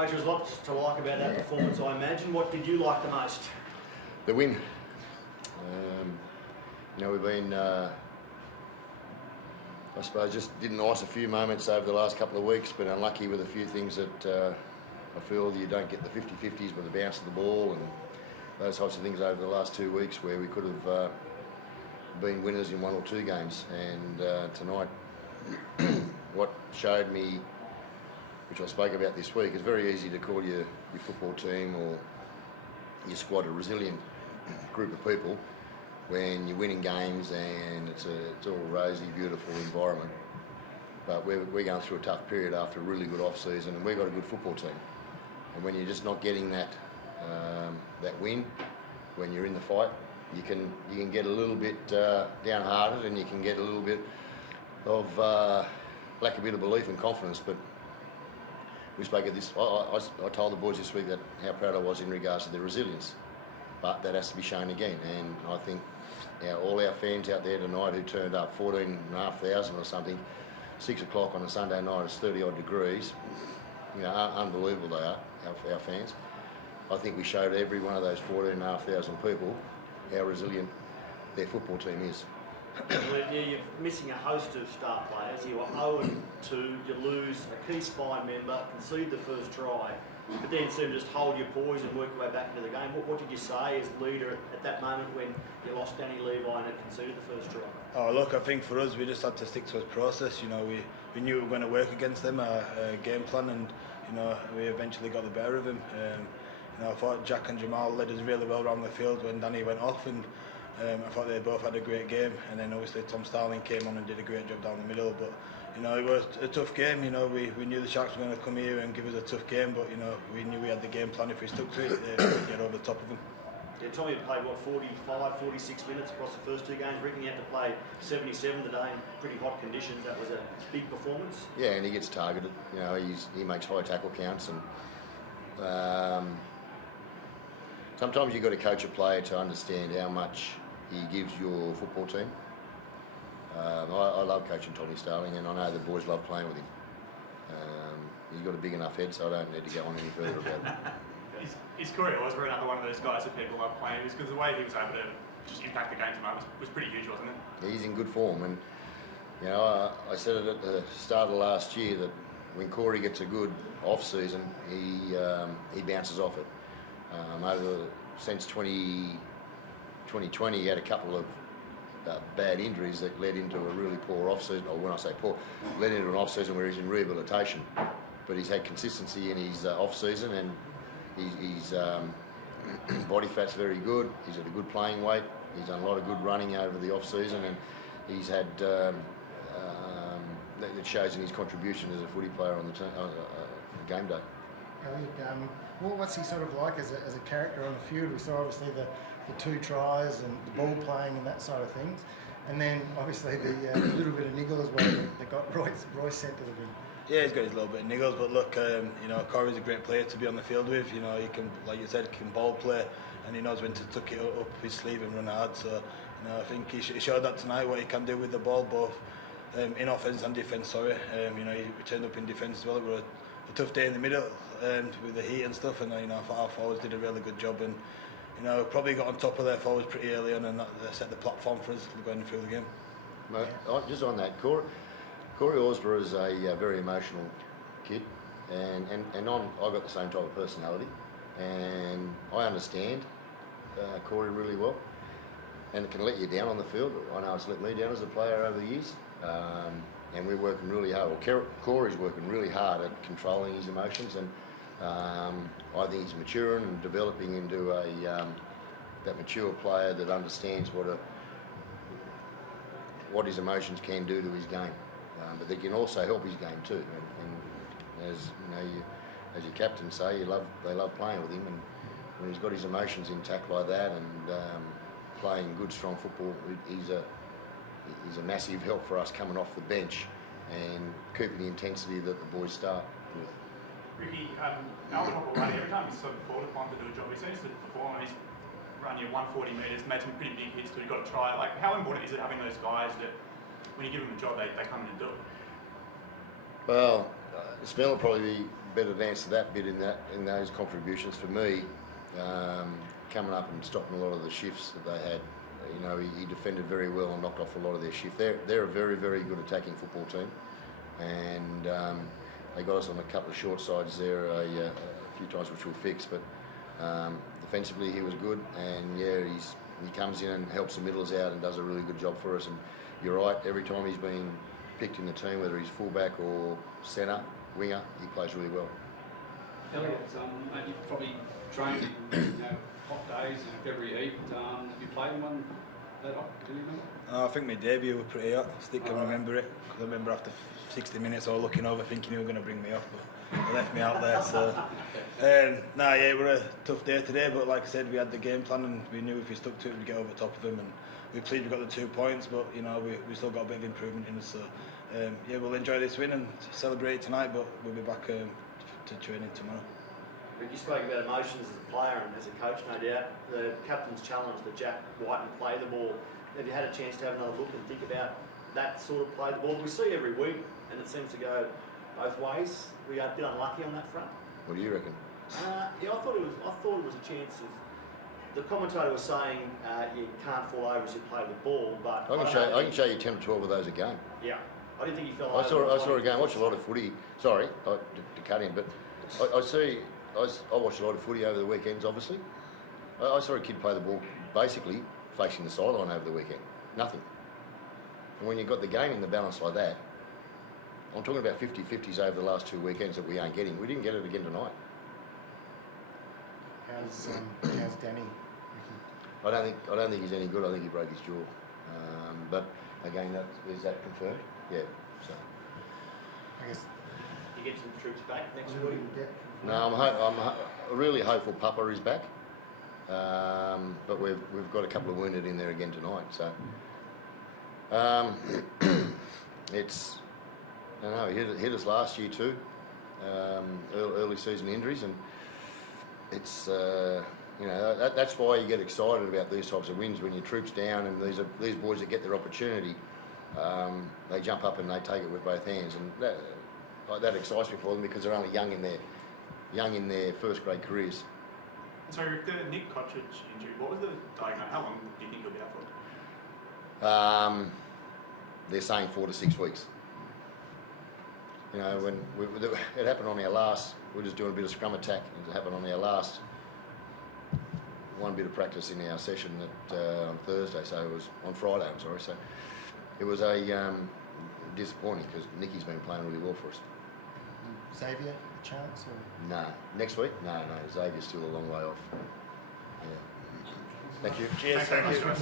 Coach, there's lots to like about that performance, I imagine. What did you like the most? The win. We've been, I suppose, just didn't ice a few moments over the last couple of weeks, but unlucky with a few things that I feel you don't get the 50-50s with the bounce of the ball and those types of things over the last 2 weeks where we could have been winners in 1 or 2 games. And tonight, what showed me, which I spoke about this week, it's very easy to call your football team or your squad a resilient group of people when you're winning games and it's all rosy, beautiful environment. But we're going through a tough period after a really good off-season, and we've got a good football team. And when you're just not getting that win, when you're in the fight, you can get a little bit downhearted, and you can get a little bit of lack a bit of belief and confidence. But we spoke of this. I told the boys this week that how proud I was in regards to their resilience, but that has to be shown again. And I think all our fans out there tonight who turned up, 14,500 or something, 6 o'clock on a Sunday night, it's 30 odd degrees. Unbelievable they are, our fans. I think we showed every one of those 14,500 people how resilient their football team is. You're missing a host of star players. You are 0-2, you lose a key spine member, concede the first try, but then seem to just hold your poise and work your way back into the game. What did you say as leader at that moment when you lost Danny Levi and had conceded the first try? Oh look, I think for us we just had to stick to our process. We knew we were going to work against them, our game plan, and we eventually got the better of him. I thought Jack and Jamal led us really well around the field when Danny went off, and I thought they both had a great game. And then obviously Tom Starling came on and did a great job down the middle. But it was a tough game. We knew the Sharks were going to come here and give us a tough game, but we knew we had the game plan. If we stuck to it, we'd get over the top of them. Yeah, Tommy played 45, 46 minutes across the first 2 games. Reckon he had to play 77 today in pretty hot conditions. That was a big performance. Yeah, and he gets targeted. He makes high tackle counts, and sometimes you've got to coach a player to understand how much he gives your football team. I love coaching Tommy Starling, and I know the boys love playing with him. He's got a big enough head, so I don't need to go on any further about it. Is Corey Osborne another one of those guys that people love playing with? Because the way he was able to just impact the game tonight was pretty huge, wasn't it? He's in good form, and I said it at the start of last year that when Corey gets a good off-season, he bounces off it. Since 2020, he had a couple of bad injuries that led into a really poor off-season, or when I say poor, led into an off-season where he's in rehabilitation. But he's had consistency in his off-season, and his body fat's very good. He's at a good playing weight. He's done a lot of good running over the off-season, and he's had that shows in his contribution as a footy player on the game day. Elliot, what's he sort of like as a character on the field? We saw obviously the 2 tries and the ball playing and that side of things, and then obviously the little bit of niggle as well that got Royce sent to the bin. Yeah, he's got his little bit of niggles, but look, Corey's a great player to be on the field with. He can, like you said, can ball play, and he knows when to tuck it up his sleeve and run hard. So, I think he showed that tonight, what he can do with the ball, both in offence and defence. He turned up in defence as well. It was a tough day in the middle with the heat and stuff, and I thought our forwards did a really good job, and probably got on top of their forwards pretty early on, and that set the platform for us going through the game. Just on that, Corey Osborne is a very emotional kid, and I've got the same type of personality, and I understand Corey really well, and it can let you down on the field. I know it's let me down as a player over the years, and we're working really hard. Well, Corey's working really hard at controlling his emotions, and I think he's maturing and developing into that mature player that understands what his emotions can do to his game. But they can also help his game too. And as your captain say, they love playing with him. And when he's got his emotions intact like that and playing good, strong football, he's a massive help for us coming off the bench and keeping the intensity that the boys start with. Ricky, Alan Hopper, every time he's sort of called upon to do a job, he seems to perform. He's run you 140 metres, made some pretty big hits, so you've got to try. Like, how important is it having those guys that when you give them a job, they come in and do it? Well, Smell will probably better to answer that bit in those contributions for me. Coming up and stopping a lot of the shifts that they had. You know, he defended very well and knocked off a lot of their shift. They're a very, very good attacking football team, and they got us on a couple of short sides there a few times, which we'll fix. But defensively, he was good, and yeah, he comes in and helps the middles out and does a really good job for us. And you're right, every time he's been picked in the team, whether he's fullback or centre, winger, he plays really well. Elliot, mate, you've probably trained in hot days in February heat. Have you played in one that hot? Do you remember? I think my debut was pretty hot. I still can remember it. I remember after 60 minutes I was looking over thinking he was going to bring me off, but they left me out there. So, it was a tough day today, but like I said, we had the game plan and we knew if we stuck to it, we'd get over the top of him. And we pleased we got the 2 points, but you know we still got a bit of improvement in us. So, we'll enjoy this win and celebrate it tonight, but we'll be back to training tomorrow. You spoke about emotions as a player and as a coach, no doubt. The captain's challenge that Jack Whiten play the ball. Have you had a chance to have another look and think about that sort of play the ball? We see every week, and it seems to go both ways. We are a bit unlucky on that front. What do you reckon? Yeah, I thought it was a chance of. The commentator was saying you can't fall over as you play the ball, but I can show you 10 or 12 of those a game. Yeah, I didn't think he fell I over. saw a game. Watched a lot of footy. Sorry, to cut in, but I watched a lot of footy over the weekends. Obviously, I saw a kid play the ball basically facing the sideline over the weekend. Nothing. And when you've got the game in the balance like that, I'm talking about 50-50s over the last 2 weekends that we aren't getting. We didn't get it again tonight. How's Danny? I don't think he's any good. I think he broke his jaw. But again, is that confirmed? Yeah. So. I guess. You get some troops back next Who week. will get? No, I'm really hopeful Papa is back. But we've got a couple of wounded in there again tonight. So it's I don't know. It hit us last year too. Early season injuries, and it's that's why you get excited about these types of wins when your troops down and these boys that get their opportunity. They jump up and they take it with both hands, and that excites me for them because they're only young in their first grade careers. So if the Nick Cottridge injury, what was the diagnosis? How long do you think he'll be out for? They're saying 4 to 6 weeks. You know, when it happened on our last, we were just doing a bit of scrum attack. It happened on our last one bit of practice in our session on Thursday. So it was on Friday. I'm sorry. So it was a disappointing because Nicky's been playing really well for us. Xavier, a chance? Or? No, next week? No. Xavier's still a long way off. Yeah. Thank you. Cheers. Thank you.